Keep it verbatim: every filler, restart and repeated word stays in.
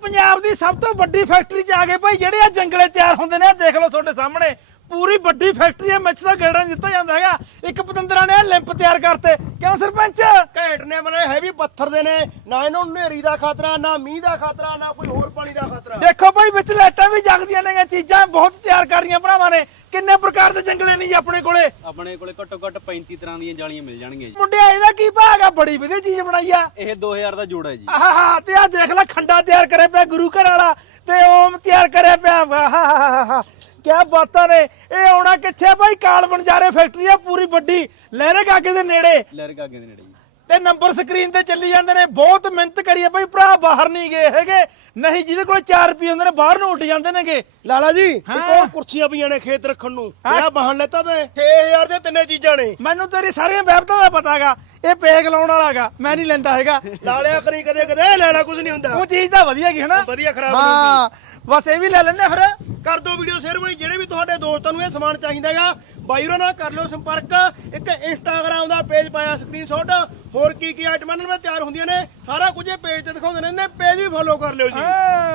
ਪੰਜਾਬ ਦੀ ਸਭ ਤੋਂ ਵੱਡੀ ਫੈਕਟਰੀ 'ਚ ਆ ਗਏ ਭਾਈ। ਜਿਹੜੇ ਆ ਜੰਗਲੇ ਤਿਆਰ ਹੁੰਦੇ ਨੇ, ਦੇਖ ਲਓ ਤੁਹਾਡੇ ਸਾਹਮਣੇ ਪੂਰੀ ਵੱਡੀ ਫੈਕਟਰੀ ਹੈ। ਮਿੱਚ ਦਾ ਗੇੜਾ ਨਹੀਂ ਦਿੱਤਾ ਜਾਂਦਾ ਹੈਗਾ। ਇੱਕ ਪਤੰਦਰਾਂ ਨੇ ਲਿੰਪ ਤਿਆਰ ਕਰਤੇ, ਕਿਉਂ ਸਰਪੰਚ? ਘੈਂਟ ਨੇ ਬਣੇ ਹੈਵੀ ਪੱਥਰ ਦੇ ਨੇ, ਨਾ ਇਹਨਾਂ ਨੂੰ ਹਨੇਰੀ ਦਾ ਖਤਰਾ, ਨਾ ਮੀਂਹ ਦਾ ਖਤਰਾ, ਨਾ ਕੋਈ ਹੋਰ ਪਾਣੀ ਦਾ ਖਤਰਾ। ਦੇਖੋ ਭਾਈ ਵਿੱਚ ਲਾਈਟਾਂ ਵੀ ਜਗਦੀਆਂ ਨੇ, ਚੀਜ਼ਾਂ ਬਹੁਤ ਤਿਆਰ ਕਰ ਰਹੀਆਂ ਭਰਾਵਾਂ ਨੇ। ਕਿੰਨੇ ਪ੍ਰਕਾਰ ਦੇ ਜੰਗਲੇ ਨਹੀਂ ਆਪਣੇ ਕੋਲੇ? ਆਪਣੇ ਕੋਲੇ ਘੱਟੋ ਘੱਟ ਪੈਂਤੀ ਤਰ੍ਹਾਂ ਦੀਆਂ ਜਾਲੀਆਂ ਮਿਲ ਜਾਣਗੀਆਂ ਜੀ। ਮੁੰਡਿਆ ਇਹਦਾ ਕੀ ਭਾਗ ਆ? ਬੜੀ ਵਧੀਆ ਚੀਜ਼ ਬਣਾਈ ਆ ਇਹ ਦੋ ਹਜ਼ਾਰ ਦਾ ਜੋੜਾ ਹੈ ਜੀ। ਆਹਾ, ਤੇ ਆ ਦੇਖ ਲੈ ਖੰਡਾ ਤਿਆਰ ਕਰਿਆ ਪਿਆ ਗੁਰੂ ਘਰ ਵਾਲਾ, ਤੇ ਓਮ ਤਿਆਰ ਕਰਿਆ ਪਿਆ। ਆਹਾ, ਕਿਆ ਬਾਤਾਂ ਨੇ। ਇਹ ਆਉਣਾ ਕਿੱਥੇ ਭਾਈ? ਕਾਲ ਬੰਜਾਰੇ ਫੈਕਟਰੀ ਆ ਪੂਰੀ ਵੱਡੀ, ਲਹਿਰੇ ਕਾਗੇ ਦੇ ਨੇੜੇ। ਲਹਿਰ ਕਾਗੇ ਦੇ ਨੇੜੇ ਜੀ। ਤੇ ਨੰਬਰ ਸਕਰੀਨ ਤੇ ਚੱਲੀ ਜਾਂਦੇ ਨੇ। ਬਹੁਤ ਮਿਹਨਤ ਕਰੀਏ ਭਾਈ, ਭਰਾ ਬਾਹਰ ਨਹੀਂ ਗਏ ਹੈਗੇ। ਨਹੀਂ ਜਿਹਦੇ ਕੋਲ ਚਾਰ ਰੁਪਏ ਹੁੰਦੇ ਨੇ ਬਾਹਰ ਨੂੰ ਉੱਡ ਜਾਂਦੇ ਨੇਗੇ। ਲਾਲਾ ਜੀ ਇੱਕ ਉਹ ਕੁਰਸੀਆਂ ਪਈਆਂ ਨੇ ਖੇਤ ਰੱਖਣ ਨੂੰ, ਇਹ ਬਾਹਣ ਲੈਤਾ ਤੇ ਛੇ ਹਜ਼ਾਰ ਦੀਆਂ ਤਿੰਨੇ ਚੀਜ਼ਾਂ ਨੇ। ਮੈਨੂੰ ਤੇਰੀ ਸਾਰੀਆਂ ਵਹਿਬਤਾਂ ਦਾ ਪਤਾ ਹੈਗਾ। ਇਹ ਪੇਗ ਲਾਉਣ ਵਾਲਾ ਹੈਗਾ, ਮੈਂ ਨਹੀਂ ਲੈਂਦਾ ਹੈਗਾ। ਲਾਲਿਆ ਕਰੀ ਕਦੇ ਕਦੇ, ਲੈਣਾ ਕੁਝ ਨਹੀਂ ਹੁੰਦਾ। ਉਹ ਚੀਜ਼ ਤਾਂ ਵਧੀਆ ਗਈ ਹਨਾ, ਵਧੀਆ ਖਰਾਬ ਹਾਂ। ਬਸ ਇਹ ਵੀ ਲੈ ਲੈਣੇ ਫਿਰ। ਕਰ ਦੋ ਵੀਡੀਓ ਸ਼ੇਅਰ ਬਾਈ। ਜਿਹੜੇ ਵੀ ਤੁਹਾਡੇ ਦੋਸਤਾਂ ਨੂੰ ਇਹ ਸਮਾਨ ਚਾਹੀਦਾ ਹੈਗਾ, ਬਾਈ ਹੋਰਾਂ ਨਾਲ ਕਰ ਲਿਓ ਸੰਪਰਕ। ਇੱਕ ਇੰਸਟਾਗ੍ਰਾਮ ਦਾ ਪੇਜ ਪਾਇਆ ਸਕਰੀਨਸ਼ਾਟ, ਹੋਰ ਕੀ ਕੀ ਆਈਟਮਾਂ ਨਾਲ ਤਿਆਰ ਹੁੰਦੀਆਂ ਨੇ ਸਾਰਾ ਕੁਝ ਇਹ ਪੇਜ ਤੇ ਦਿਖਾਉਂਦੇ ਨੇ। ਪੇਜ ਵੀ ਫੋਲੋ ਕਰ ਲਿਓ ਜੀ।